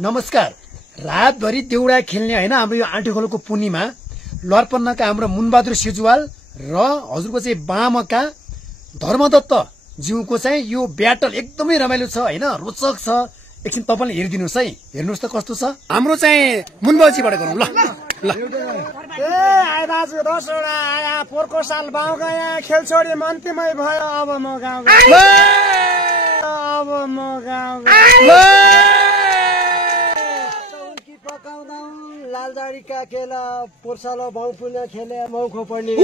नमस्कार। रातभरि देउडा खेल्ने हैन हाम्रो यो आँटीखोलको पुनीमा लर्पन्नका हाम्रो मुनबहादुर सिजुवाल र हजुरको चाहिँ बामका धर्मदत्त ज्यूको चाहिँ यो ब्याटल एकदमै रमाइलो छ हैन, रोचक छ। एकछिन तपाईले हेरिदिनुस् है, हेर्नुस् त कस्तो छ। हाम्रो चाहिँ मुनबाजीबाट गरौँ ल। ल ए आइ दाजु 10 वटा आया पोहोरको साल बाउ गया खेल छोडी मन्तीमै भयो। अब म गाउँ अब म गाउँ पकाउँदा लालदारी काकेला पोर्सालो बाउ पुना खेले मौखो पर्ने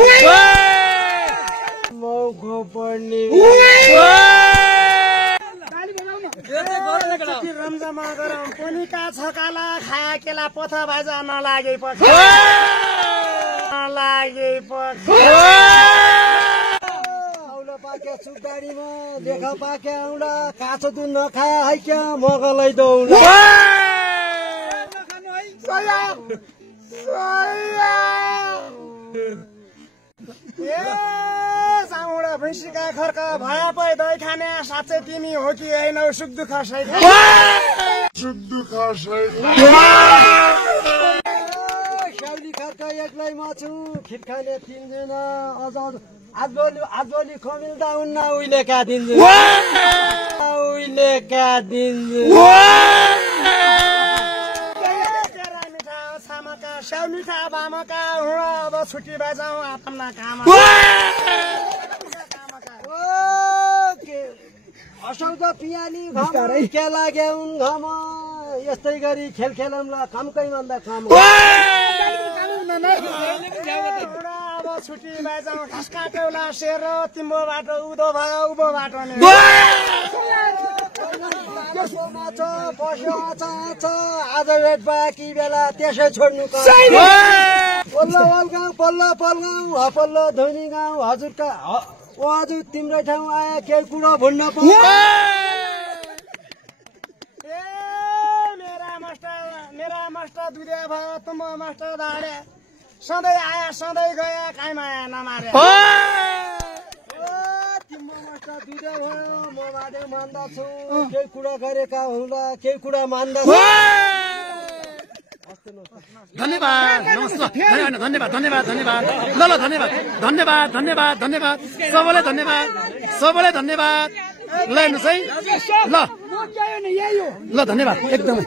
रम्जामा गरौँ पुनिका छकाला खाया केला पथा बाजा नलागे पछि औला पाक्या सुगाडीमा देखा पाक्या औला काँचो दुध नखाए है क्या मगलै दौला साउडा भैँसीका खर्क भया पै दही खाने साँच्चै तिमी हो कि होइन सुख दुःख सही स्याउली खर्क एक्लै म छु खिट खाने 3 जना अझ आजभोलि खमिल्दा उन्न उहिलेका दिन स्याउ मिठा बामका हुँडा अब छुट्टी बाजाउँ आफ्ना काम असौज पियाली के लाग्यो घम यस्तै गरी खेल खेलौँला कामकै भन्दा काम अब छुट्टी बाजाउँ घाँस काटौला सेर तिम्रो बाटो उदो भयो उभो बाटो नै आज भेट बाँकी बेला त्यसै छोड्नु पल्लो गाउँ पल्लो धोनी गाउँ हजुरका हजुर तिम्रै ठाउँ आयो केही कुरो भुल्न मेरा मास्टर दुधे भयो तुम मास्टर दाडे सधैँ आया सधैँ गया काहीँ माया नमारे दुधे भयो म बाटो मान्दछु केही कुरा गरेका हुँदा केही कुरा मान्दछु। धन्यवाद, नमस्कार, धन्यवाद ल धन्यवाद सबैलाई धन्यवाद ल हेर्नुहोस् है ल धन्यवाद एकदमै।